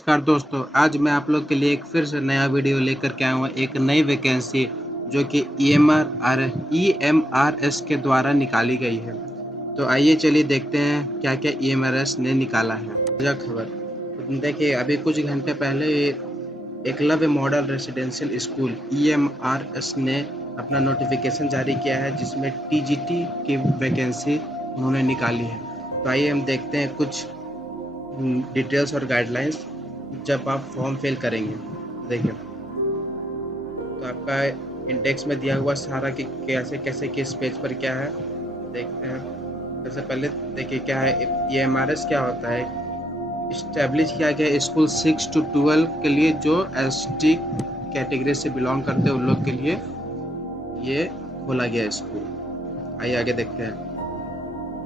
नमस्कार दोस्तों, आज मैं आप लोग के लिए एक फिर से नया वीडियो लेकर के आया हूँ। एक नई वैकेंसी जो कि ईएमआरएस के द्वारा निकाली गई है। तो आइए चलिए देखते हैं क्या-क्या ईएमआरएस ने निकाला है। ताज़ा खबर देखिए, अभी कुछ घंटे पहले Eklavya model residential school EMRS ने अपना नोटिफिकेशन जारी किया है, जिसमें टीजीटी की वैकेंसी उन्होंने निकाली है। तो आइए हम देखते हैं कुछ डिटेल्स और गाइडलाइंस जब आप फॉर्म फिल करेंगे। देखिए, तो आपका इंडेक्स में दिया हुआ सारा कि कैसे कैसे किस पेज पर क्या है देखते हैं। सबसे पहले देखिए क्या है, ईएमआरएस क्या होता है। इस्टेब्लिश किया गया स्कूल 6 to 12 के लिए, जो एसटी कैटेगरी से बिलोंग करते हैं उन लोग के लिए ये खोला गया स्कूल। आइए आगे देखते हैं।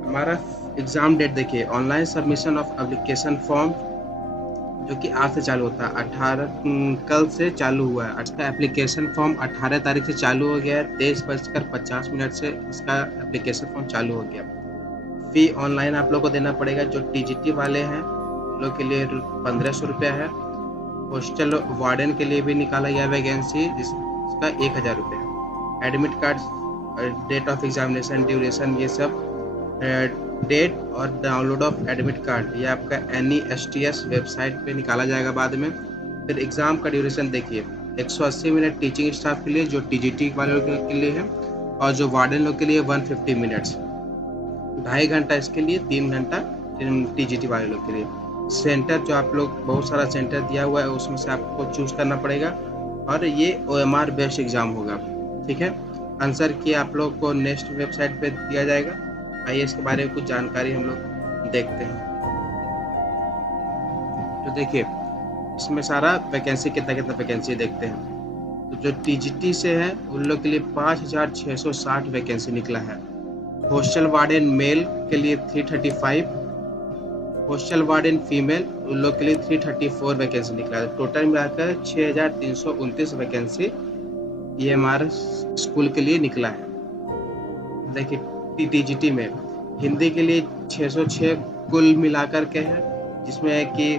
हमारा एग्ज़ाम डेट देखिए, online submission of application form जो कि आज से चालू होता है। 18 कल से चालू हुआ है। इसका एप्लीकेशन फॉर्म 18 तारीख से चालू हो गया है। 23:50 से इसका एप्लीकेशन फॉर्म चालू हो गया। फ़ी ऑनलाइन आप लोग को देना पड़ेगा। जो टीजीटी वाले हैं उन लोग के लिए 1500 रुपया है। हॉस्टल वार्डन के लिए भी निकाला गया वैकेंसी, जिसका 1000 रुपये है। Admit card, date of examination, duration, ये सब डेट और डाउनलोड ऑफ एडमिट कार्ड ये आपका NESTS वेबसाइट पे निकाला जाएगा बाद में। फिर एग्ज़ाम का ड्यूरेशन देखिए, 180 मिनट टीचिंग स्टाफ के लिए जो टीजीटी वाले लोग के लिए है, और जो वार्डन लोग के लिए 150 मिनट्स, 2.5 घंटा इसके लिए, 3 घंटा टीजीटी वाले लोग के लिए। सेंटर जो आप लोग बहुत सारा सेंटर दिया हुआ है उसमें से आपको चूज करना पड़ेगा, और ये OMR बेस्ड एग्ज़ाम होगा। ठीक है, आंसर की आप लोग को नेक्स्ट वेबसाइट पे दिया जाएगा। आइए इसके बारे में कुछ जानकारी हम लोग देखते हैं। तो देखिए, इसमें सारा वैकेंसी कितना वैकेंसी देखते हैं। तो जो टीजीटी से है उन लोग के लिए 5660 वैकेंसी निकला है। हॉस्टल वार्डन मेल के लिए 335, हॉस्टल वार्डन फीमेल उन लोग के लिए 334 वैकेंसी निकला है। टोटल मिलाकर 6329 वैकेंसी ये हमारे स्कूल के लिए निकला है। देखिए, टीजीटी में हिंदी के लिए 606 कुल मिलाकर के है, जिसमें है कि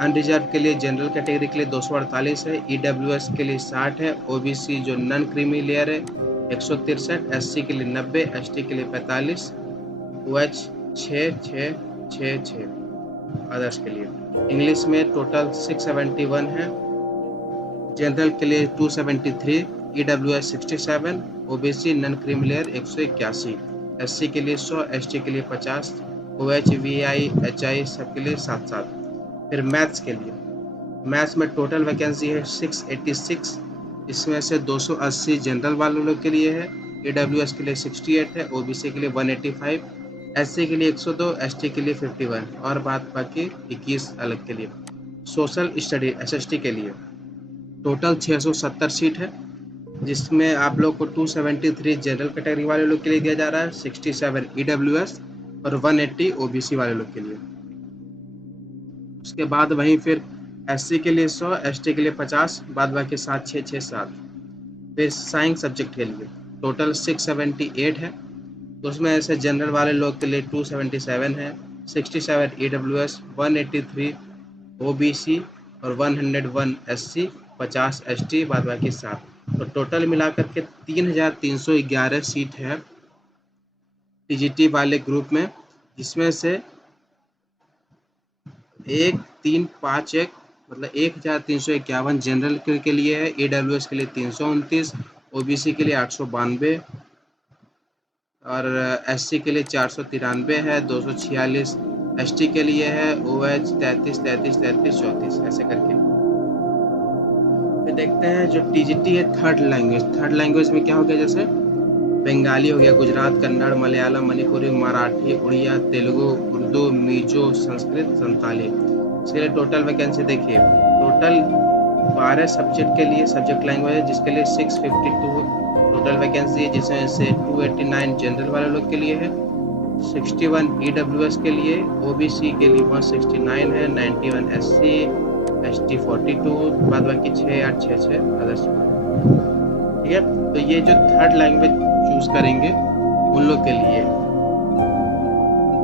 अनरिजर्व के लिए जनरल कैटेगरी के लिए 248 है, ईडब्ल्यूएस के लिए 60 है, ओबीसी जो नॉन क्रीमी लेयर है 163, एससी के लिए 90, एसटी के लिए 45, OH 6666 अदर्स के लिए। इंग्लिश में टोटल 671 है, जनरल के लिए 273, EWS 67, OBC non creamy layer 181, SC के लिए 100, एसटी के लिए 50, OH VI HI सबके लिए 7-7। फिर मैथ्स के लिए, मैथ्स में टोटल वैकेंसी है 686, इसमें से 280 जनरल वालों लोग के लिए है, ईडब्ल्यूएस के लिए 68 है, ओबीसी के लिए 185, एससी के लिए 102, एसटी के लिए 51 और बाकी 21 अलग के लिए। सोशल स्टडी SST के लिए टोटल 670 सीट है, जिसमें आप लोग को 273 जनरल कैटेगरी वाले लोग के लिए दिया जा रहा है, 67 ईडब्ल्यूएस और 180 ओबीसी वाले लोग के लिए। उसके बाद वहीं फिर एससी के लिए 100, एसटी के लिए 50, बाद बाकी 7 6 6 7। फिर साइंस सब्जेक्ट के लिए टोटल 678 है, तो उसमें ऐसे जनरल वाले लोग के लिए 277 है, 67 ईडब्ल्यूएस, 183 ओबीसी और 101 एससी, 50 एसटी, बाद बाकी 7। तो टोटल मिलाकर के 3311 सीट है टीजीटी वाले ग्रुप में, जिसमें से 1351 मतलब 1351 जनरल के लिए है, ईडब्ल्यूएस के लिए 329, ओबीसी के लिए 892 और एससी के लिए 493 है, 246 एसटी के लिए है, OH 33 33 33 34 ऐसे करके। फिर देखते हैं जो टीजीटी है थर्ड लैंग्वेज में क्या हो गया, जैसे बंगाली हो गया, गुजरात, कन्नड़, मलयालम, मणिपुरी, मराठी, उड़िया, तेलुगु, उर्दू, मिजो, संस्कृत, संताली। इसके लिए टोटल वैकेंसी देखिए, टोटल 12 सब्जेक्ट के लिए सब्जेक्ट लैंग्वेज है, जिसके लिए 652 टोटल वैकेंसी है, जिसमें से 289 जनरल वाले लोग के लिए है, 61 ईडब्ल्यूएस के लिए, ओबीसी के लिए 169 है, 91 एससी, एसटी 42, बाद बाकी 6866 अदर्स। ठीक है, तो ये जो थर्ड लैंग्वेज चूज करेंगे उन लोग के लिए।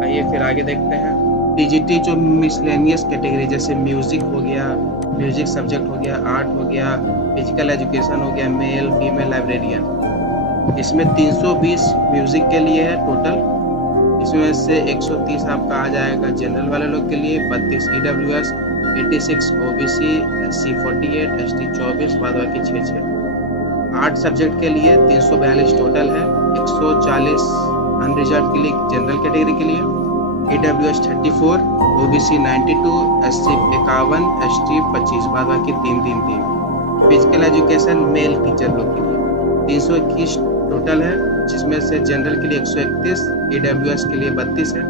आइए फिर आगे देखते हैं। टीजीटी जो मिसलेनियस कैटेगरी जैसे म्यूजिक हो गया, म्यूजिक सब्जेक्ट हो गया, आर्ट हो गया, फिजिकल एजुकेशन हो गया, मेल फीमेल लाइब्रेरियन, इसमें 320 म्यूजिक के लिए है टोटल। इसमें से 130 आपका आ जाएगा जनरल वाले लोग के लिए, 32 ईडब्ल्यूएस, 86 ओबीसी, एससी 48, एसटी 24, बाद बाकी 6। 8 सब्जेक्ट के लिए 342 टोटल है, 140 अनरिजर्व के लिए जनरल कैटेगरी के लिए, ईडब्ल्यूएस 34, ओबीसी 92, एससी 51, एसटी 25, बाद बाकी 3। फिजिकल एजुकेशन मेल टीचर लोग के लिए 321 टोटल है, जिसमें से जनरल के लिए 131, ईडब्ल्यूएस के लिए 32 है,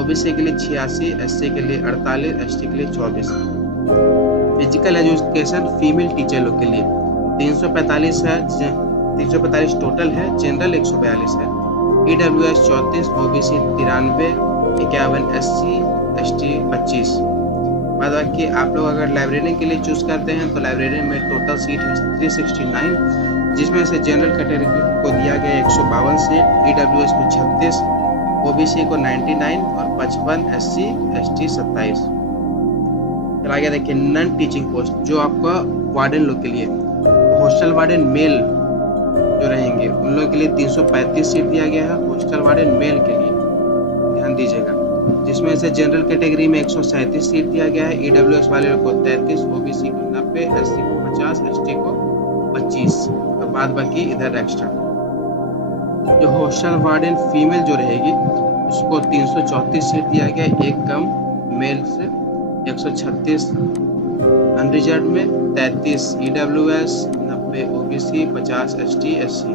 ओबीसी के लिए 86, एससी के लिए 48, एसटी के लिए 24। फिजिकल एजुकेशन फीमेल टीचर लोग के लिए 345 है, 345 टोटल है, जनरल 142 है, ईडब्ल्यूएस 34, ओबीसी 93, 51, एससी एसटी 25। बाद बाकी आप लोग अगर लाइब्रेरी के लिए चूज करते हैं तो लाइब्रेरी में टोटल सीट है 369, जिसमें से जनरल कैटेगरी को दिया गया 152 सीट, ईडब्ल्यूएस को 36, ओबीसी को 99 और 55, एससी एसटी 27। फिर आगे देखिए नॉन टीचिंग पोस्ट जो आपका वार्डन लोग के लिए, हॉस्टल वार्डन मेल जो रहेंगे उन लोगों के लिए 335 सीट दिया गया है, हॉस्टल वार्डन मेल के लिए ध्यान दीजिएगा, जिसमें से जनरल कैटेगरी में 137 सीट दिया गया है, ईडब्ल्यूएस वाले को 33, ओबीसी को 90, एससी को 50, एसटी को 25 और बाद बाकी इधर एक्स्ट्रा। जो हॉस्टल वार्डन फीमेल जो रहेगी उसको 334 सीट दिया गया, एक कम मेल से, 136 अनरिजर्व में, 33 ईडब्ल्यूएस, 90 ओबीसी, 50 एसटी एससी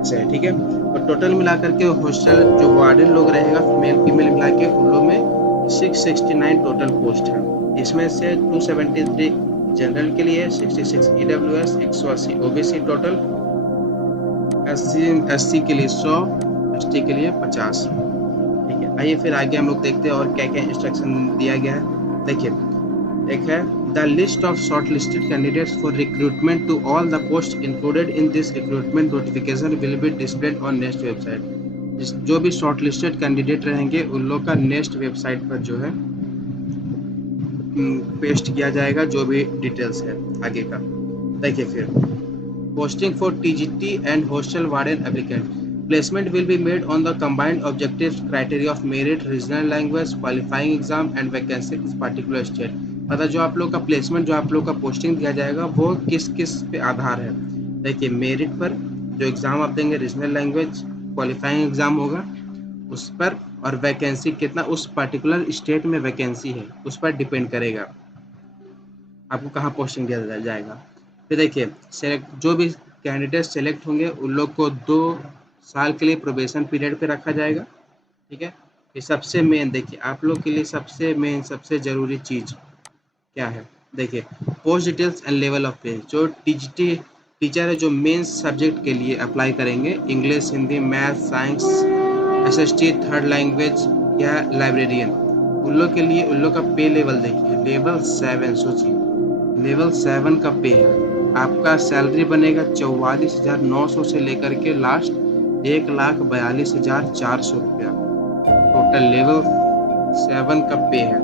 ऐसा है, ठीक है। और टोटल मिलाकर के हॉस्टल जो वार्डन लोग रहेगा मेल फीमेल मिला के उन लोग में 669 टोटल पोस्ट है, इसमें से 273 जनरल के लिए, 66 ईडब्ल्यूएस, 180 ओबीसी टोटल, एससी के लिए 100, एसटी के लिए 50, ठीक है। आइए फिर आगे हम लोग देखते हैं और क्या क्या इंस्ट्रक्शन दिया गया है। देखिए एक है the list of shortlisted candidates for recruitment to all the post included in this recruitment notification will be displayed on next website. जो भी शॉर्टलिस्टेड कैंडिडेट रहेंगे उन लोग का नेक्स्ट वेबसाइट पर जो है पेस्ट किया जाएगा जो भी डिटेल्स है आगे का। देखिए फिर posting for TGT and hostel warden applicant placement will be made on the combined objective criteria of merit, regional language, qualifying exam and vacancy इस पार्टिकुलर स्टेट। मतलब जो आप लोग का प्लेसमेंट जो आप लोग का पोस्टिंग दिया जाएगा वो किस किस पे आधार है। देखिए मेरिट पर जो एग्जाम आप देंगे, रीजनल लैंग्वेज, क्वालिफाइंग एग्जाम होगा उस पर, और वैकेंसी कितना उस पर्टिकुलर स्टेट में वैकेंसी है उस पर डिपेंड करेगा आपको कहाँ पोस्टिंग दिया जाएगा। फिर देखिए सेलेक्ट जो भी कैंडिडेट सेलेक्ट होंगे उन लोग को 2 साल के लिए प्रोबेशन पीरियड पे रखा जाएगा, ठीक है। ये सबसे मेन देखिए आप लोग के लिए सबसे मेन सबसे ज़रूरी चीज़ क्या है। देखिए post details and level of पे। जो टीजीटी टीचर है जो मेन सब्जेक्ट के लिए अप्लाई करेंगे, English, Hindi, math, science, SST, third language या लाइब्रेरियन, उन लोग के लिए उन लोग का पे लेवल देखिए लेवल 7। सोचिए लेवल 7 का पे है, आपका सैलरी बनेगा 44,900 से लेकर के लास्ट 1,42,400 रुपया टोटल लेवल 7 का पे है।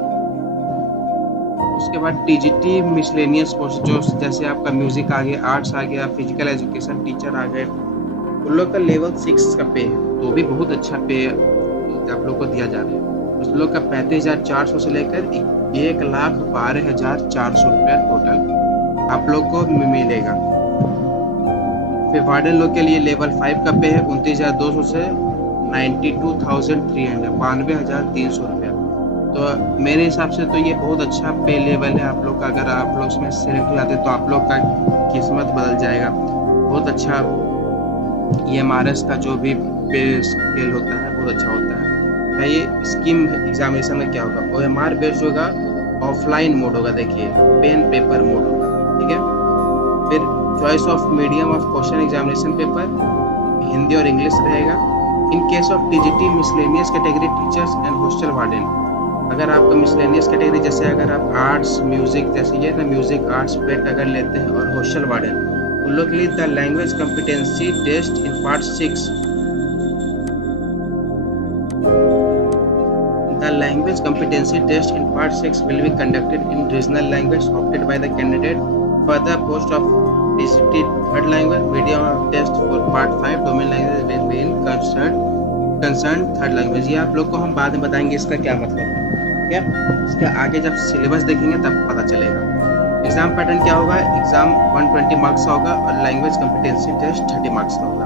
उसके बाद टीजीटी मिसलेनियस पोस्ट जो जैसे आपका म्यूजिक आ गया, आर्ट्स आ गया, फिजिकल एजुकेशन टीचर आ गए, उन लोग का लेवल 6 का पे है, तो भी बहुत अच्छा पे आप लोग को दिया जा रहा है। उस लोग का 35,400 से लेकर 1,12,400 रुपया टोटल आप लोग को मिलेगा। फिर वार्डन लोग के लिए लेवल 5 का पे है 29,200 से 92,300 92,300 रुपया। तो मेरे हिसाब से तो ये बहुत अच्छा पे लेवल है आप लोग का। अगर आप लोग इसमें सेलेक्ट हो जाते तो आप लोग का किस्मत बदल जाएगा। बहुत अच्छा EMRS का जो भी पे स्केल होता है बहुत अच्छा होता है। ये स्कीम एग्जामिनेशन में क्या होगा, OMR बेस्ड होगा, ऑफलाइन मोड होगा, देखिए पेन पेपर मोड होगा, ठीक है। फिर choice of medium of question examination paper Hindi और इंग्लिश रहेगा। In case of TGT miscellaneous category teachers and hostel warden, अगर आपका मिसलेनियस कैटेगरी जैसे अगर आप आर्ट्स म्यूजिक जैसे ये ना म्यूजिक आर्ट्स पेट अगर लेते हैं और हॉस्टल वार्डन, उन लोग के लिए the language competency test in part 6 language competency test in part 6 will be conducted in regional language opted by the candidate for the post of DCT third language. Medium of test for part 5 domain language will be in concerned third language. ये आप लोग को हम बाद में बताएंगे इसका क्या मतलब है, ठीक है। इसका आगे जब सिलेबस देखेंगे तब पता चलेगा। एग्जाम पैटर्न क्या होगा, एग्जाम 120 मार्क्स का होगा और लैंग्वेज कॉम्पिटेंसी टेस्ट 30 मार्क्स का होगा।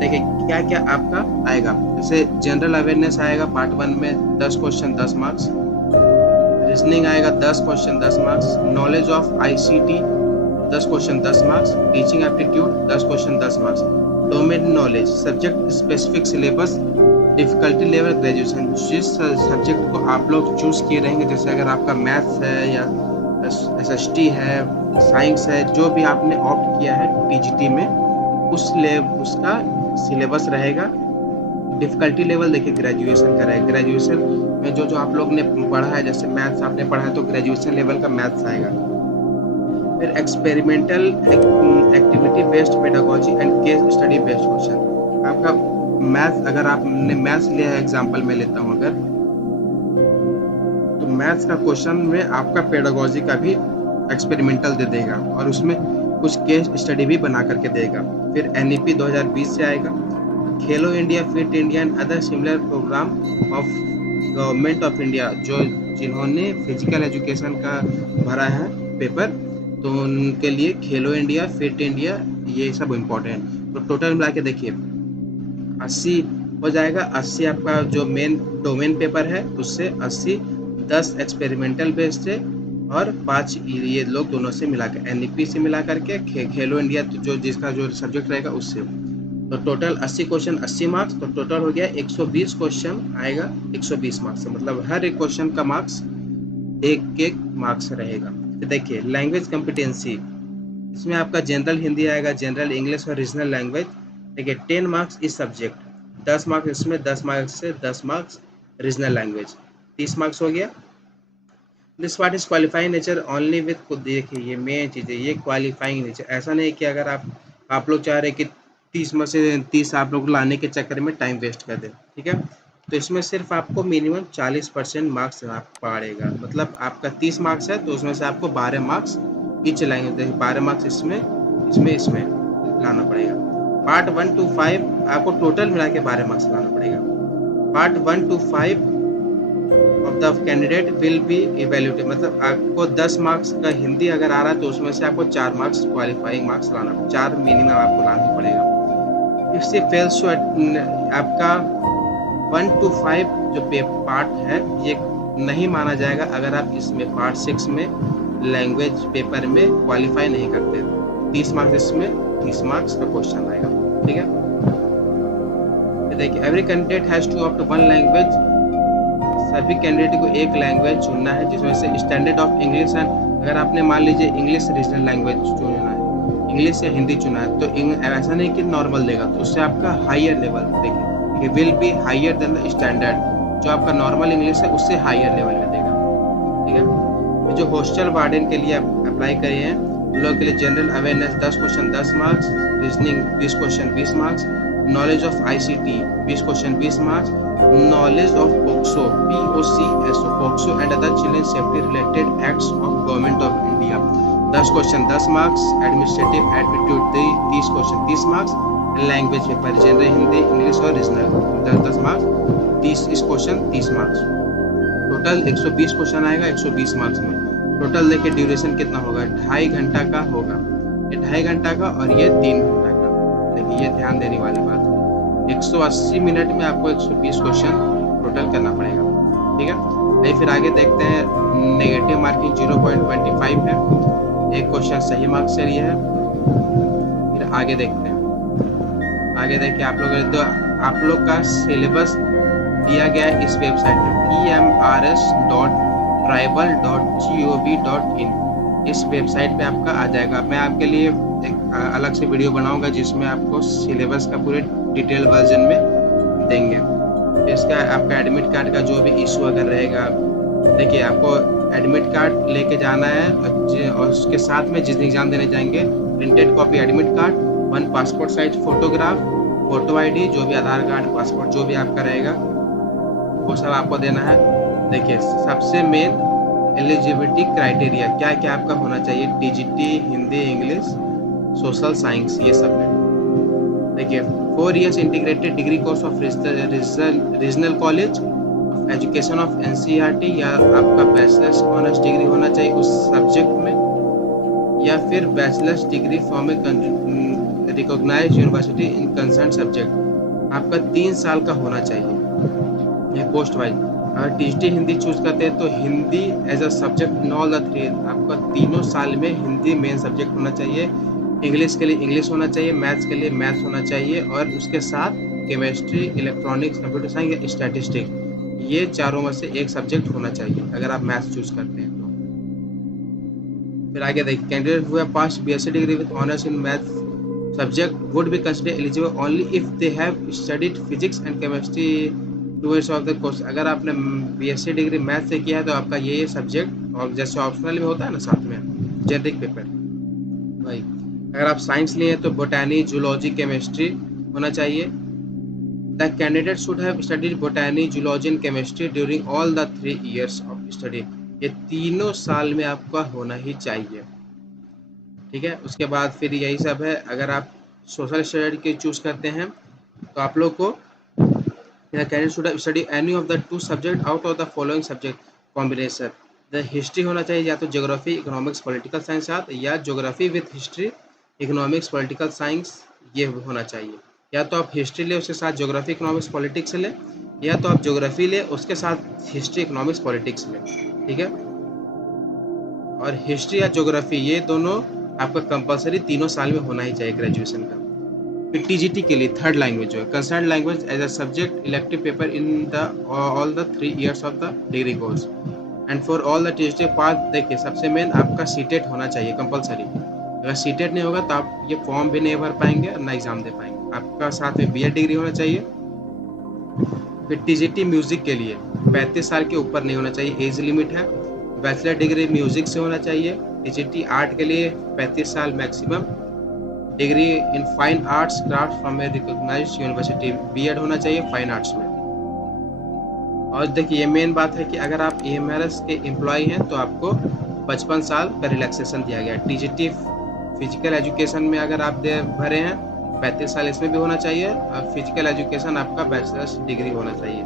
देखिए क्या क्या आपका आएगा, जैसे जनरल अवेयरनेस आएगा पार्ट 1 में 10 क्वेश्चन 10 मार्क्स, रीजनिंग आएगा 10 question 10 marks, knowledge of ICT 10 question 10 marks, teaching aptitude 10 question 10 marks, domain knowledge, subject specific syllabus, difficulty level graduation. जिस सब्जेक्ट को आप लोग चूज किए रहेंगे, जैसे अगर आपका मैथ्स है या SST है, साइंस है, जो भी आपने ऑप्ट किया है TGT में, उसका सिलेबस रहेगा। डिफिकल्टी लेवल देखिए ग्रेजुएशन का रहेगा, ग्रेजुएशन में जो आप लोग ने पढ़ा है, जैसे मैथ्स आपने पढ़ा है तो ग्रेजुएशन लेवल का मैथ्स आएगा। फिर experimental activity based pedagogy and case study based question. आपका मैथ्स, अगर आपने मैथ्स लिया है, एग्जाम्पल में लेता हूँ अगर, तो मैथ्स का क्वेश्चन में आपका पेडागोजी का भी एक्सपेरिमेंटल दे देगा और उसमें कुछ केस स्टडी भी बना करके देगा। फिर NEP 2020 से आएगा, Khelo India, fit India and other similar program of government of India, जिन्होंने फिजिकल एजुकेशन का भरा है पेपर, तो उनके लिए खेलो इंडिया, फिट इंडिया, ये सब इम्पोर्टेंट। तो टोटल मिला के देखिए 80 हो जाएगा। 80 आपका जो मेन डोमेन पेपर है उससे, 80 10 एक्सपेरिमेंटल बेस्ड से और 5 ये लोग दोनों से मिला के NEP से मिला करके खेलो इंडिया, तो जो जिसका जो सब्जेक्ट रहेगा उससे, तो टोटल 80 क्वेश्चन 80 मार्क्स, तो टोटल हो गया 120 क्वेश्चन आएगा 120 मार्क्स से, मतलब हर एक क्वेश्चन का मार्क्स एक मार्क्स रहेगा। तो देखिए लैंग्वेज कॉम्पिटेंसी, इसमें आपका जनरल हिंदी आएगा, जनरल इंग्लिश और रीजनल लैंग्वेज। देखिए 10 मार्क्स इस सब्जेक्ट, 10 मार्क्स इसमें, 10 मार्क्स से 10 मार्क्स रीजनल लैंग्वेज, 30 मार्क्स हो गया। This part is qualifying nature only with, खुद देखिए ये मेन चीज़ है, ये क्वालिफाइंग नेचर। ऐसा नहीं कि अगर आप लोग चाह रहे कि 30 में से 30 आप लोग लाने के चक्कर में टाइम वेस्ट कर दें, ठीक है, तो इसमें सिर्फ आपको मिनिमम 40% मार्क्स पड़ेगा। मतलब आपका 30 मार्क्स है तो उसमें से आपको 12 मार्क्स ईच लाएंगे, देखिए 12 मार्क्स इसमें लाना पड़ेगा। पार्ट 1 to 5 आपको टोटल मिला के 12 मार्क्स लाना पड़ेगा। Part 1 to 5 of the candidate will be evaluated, मतलब आपको 10 मार्क्स का हिंदी अगर आ रहा है तो उसमें से आपको 4 मार्क्स क्वालिफाइंग मार्क्स लाना, 4 मिनिमम आपको लाना पड़ेगा। इससे फेल्स टू आपका 1 to 5 जो पार्ट है ये नहीं माना जाएगा अगर आप इसमें पार्ट 6 में लैंग्वेज पेपर में क्वालिफाई नहीं करते। 30 मार्क्स इसमें, 30 मार्क्स का क्वेश्चन आएगा, ठीक है। देखिए every candidate has to opt one language, सभी कैंडिडेट को एक लैंग्वेज चुनना है जिसमें से स्टैंडर्ड ऑफ इंग्लिश है। अगर आपने मान लीजिए इंग्लिश रीजनल लैंग्वेज चुना है, इंग्लिश या हिंदी चुना है, तो ऐसा नहीं कि नॉर्मल देगा, तो उससे आपका हायर लेवल, देखिए will be higher than the standard, जो आपका नॉर्मल इंग्लिश है उससे हायर लेवल में देगा, ठीक है। जो हॉस्टल वार्डन के लिए अप्लाई करे हैं उन लोगों के लिए general awareness 10 question 10 marks, reasoning 20 question 20 marks, knowledge of ICT 20 question 20 marks, knowledge of POCSO POCSO and other children safety related acts of government of India 10 question 10 marks, administrative aptitude 30 question 30 marks, language paper general Hindi English और regional 10 marks, 30 इस question 30 marks, total 120 question आएगा 120 marks में। Total देखिए duration कितना होगा, 2.5 घंटा का होगा, ये 2.5 घंटा का और ये 3 घंटा का। देखिए ये ध्यान देने वाली बात है, 180 मिनट में आपको 120 क्वेश्चन टोटल करना पड़ेगा, ठीक है। नहीं फिर आगे देखते हैं, नेगेटिव मार्किंग 0.25 है, एक क्वेश्चन सही मार्क्स से लिया है। फिर आगे देखते हैं, आगे देखिए आप लोग का सिलेबस दिया गया है इस वेबसाइट पे tmrs.tribal.gov.in, इस वेबसाइट पे आपका आ जाएगा। मैं आपके लिए एक अलग से वीडियो बनाऊंगा जिसमें आपको सिलेबस का पूरे डिटेल वर्जन में देंगे। इसका आपका एडमिट कार्ड का जो भी इशू अगर रहेगा, देखिए आपको एडमिट कार्ड लेके जाना है और उसके साथ में जिस एग्जाम देने जाएंगे printed copy admit card, 1 passport size photograph, photo ID, जो भी आधार कार्ड पासपोर्ट जो भी आपका रहेगा वो सब आपको देना है। देखिए सबसे मेन एलिजिबिलिटी क्राइटेरिया क्या क्या आपका होना चाहिए, TGT, Hindi, English, social science, ये सब है। देखिए 4 years integrated degree course of regional college education of NCERT, या आपका बैचलर्स ऑनर्स डिग्री होना चाहिए उस सब्जेक्ट में, या फिर bachelors degree from a recognised university in concern subject. आपका 3 साल का होना चाहिए ये पोस्ट वाइज। अगर टीजीटी हिंदी चूज करते हैं तो Hindi as a subject in all the 3, आपका तीनों साल में हिंदी मेन सब्जेक्ट होना चाहिए। इंग्लिश के लिए इंग्लिश होना चाहिए, मैथ्स के लिए मैथ्स होना चाहिए, और उसके साथ केमिस्ट्री, इलेक्ट्रॉनिक्स, कंप्यूटर साइंस या स्टैटिस्टिक्स, ये चारों में से एक सब्जेक्ट होना चाहिए अगर आप मैथ्स चूज करते हैं तो। फिर आगे देखिए candidate who have pass BSc degree with honours in maths subject would be considered eligible only if they have studied physics and chemistry 2 years of the course. अगर आपने बीएससी डिग्री मैथ से किया है तो आपका ये सब्जेक्ट, और जैसे ऑप्शनल में होता है ना साथ में जेनेरिक पेपर भाई, अगर आप साइंस लिए तो बोटैनी, जूलॉजी, केमिस्ट्री होना चाहिए। The candidate should have studied botany, zoology and chemistry during all the 3 years of study. ये तीनों साल में आपका होना ही चाहिए, ठीक है। उसके बाद फिर यही सब है। अगर आप सोशल स्टडी के चूज करते हैं तो आप लोग को candidate should study any of the 2 subject out of the following subject combination. The history होना चाहिए, या तो ज्योग्राफी, इकोनॉमिक्स, पॉलिटिकल साइंस साथ, या geography with history, economics, political science, ये होना चाहिए। या तो आप हिस्ट्री ले उसके साथ ज्योग्राफी, इकोनॉमिक्स, पॉलिटिक्स ले, या तो आप ज्योग्राफी ले उसके साथ हिस्ट्री, इकोनॉमिक्स, पॉलिटिक्स ले, ठीक है। और हिस्ट्री या ज्योग्राफी ये दोनों आपका कंपलसरी तीनों साल में होना ही चाहिए ग्रेजुएशन का। फिर टीजीटी के लिए थर्ड लैंग्वेज जो है concern language as a subject elective paper in the all the 3 years of the degree course and for all the TGT part. देखिए सबसे मेन आपका सीटेट होना चाहिए कंपलसरी। अगर सीटेट नहीं होगा तो आप ये फॉर्म भी नहीं भर पाएंगे और ना एग्जाम दे पाएंगे। आपका साथ में बीएड डिग्री होना चाहिए। फिर टीजीटी म्यूजिक के लिए 35 साल के ऊपर नहीं होना चाहिए, एज लिमिट है। बैचलर डिग्री म्यूजिक से होना चाहिए। टीजीटी आर्ट के लिए 35 साल maximum. Degree in fine arts craft from a recognised university, BEd होना चाहिए फाइन आर्ट्स में। और देखिए ये मेन बात है कि अगर आप एएमआरएस के एम्प्लॉय हैं तो आपको 55 साल का रिलैक्सेशन दिया गया है। टीजीटी फिजिकल एजुकेशन में अगर आप भरे हैं 35 साल इसमें भी होना चाहिए, और फिजिकल एजुकेशन आपका बैचलर्स डिग्री होना चाहिए।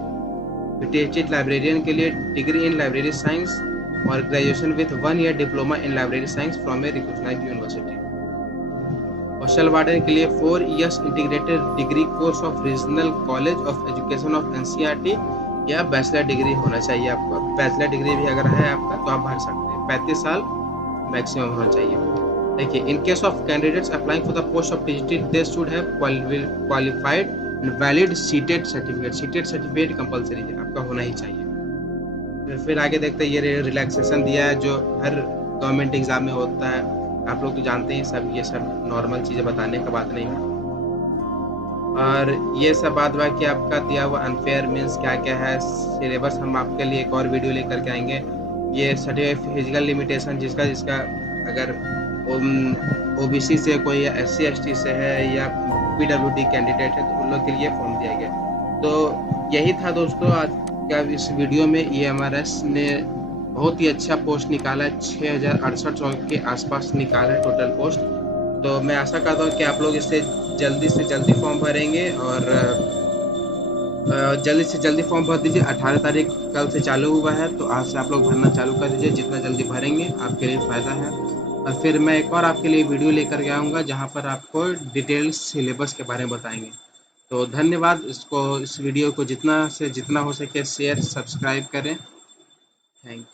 टीजीटी लाइब्रेरियन के लिए डिग्री इन लाइब्रेरी साइंस और graduation with 1 year diploma in library science from a recognised university. Hostel warden के लिए 4 years integrated degree course of regional college of education of NCERT, या bachelor degree होना चाहिए आपका। Bachelor degree भी अगर है आपका तो आप भर सकते हैं। 35 साल मैक्सिमम होना चाहिए। देखिए in case of candidates applying for the post of TGT they should have qualified valid CTET certificate. CTET certificate compulsory है, आपका होना ही चाहिए। फिर आगे देखते हैं ये रिलैक्सेशन दिया है जो हर गवर्नमेंट एग्जाम में होता है। आप लोग तो जानते हैं सब, ये सब नॉर्मल चीज़ें बताने का बात नहीं है। और ये सब बात बाकी आपका दिया हुआ अनफेयर मीन्स क्या क्या है सिलेबस, हम आपके लिए एक और वीडियो लेकर के आएंगे। ये सर्टिफिकेट फिजिकल लिमिटेशन जिसका अगर ओबीसी से कोई या एससी एसटी से है या पीडब्ल्यूडी कैंडिडेट है तो उन लोग के लिए फॉर्म दिया गया। तो यही था दोस्तों आज का इस वीडियो में। ईएमआरएस ने बहुत ही अच्छा पोस्ट निकाला है, 6068 के आसपास निकाला है टोटल पोस्ट। तो मैं आशा करता हूँ कि आप लोग इससे जल्दी से जल्दी फॉर्म भरेंगे, और जल्दी से जल्दी फॉर्म भर दीजिए। 18 तारीख कल से चालू हुआ है, तो आज से आप लोग भरना चालू कर दीजिए। जितना जल्दी भरेंगे आपके लिए फ़ायदा है। और फिर मैं एक और आपके लिए वीडियो लेकर के आऊँगा जहाँ पर आपको डिटेल सिलेबस के बारे में बताएंगे। तो धन्यवाद। इस वीडियो को जितना से जितना हो सके शेयर सब्सक्राइब करें। Thank you.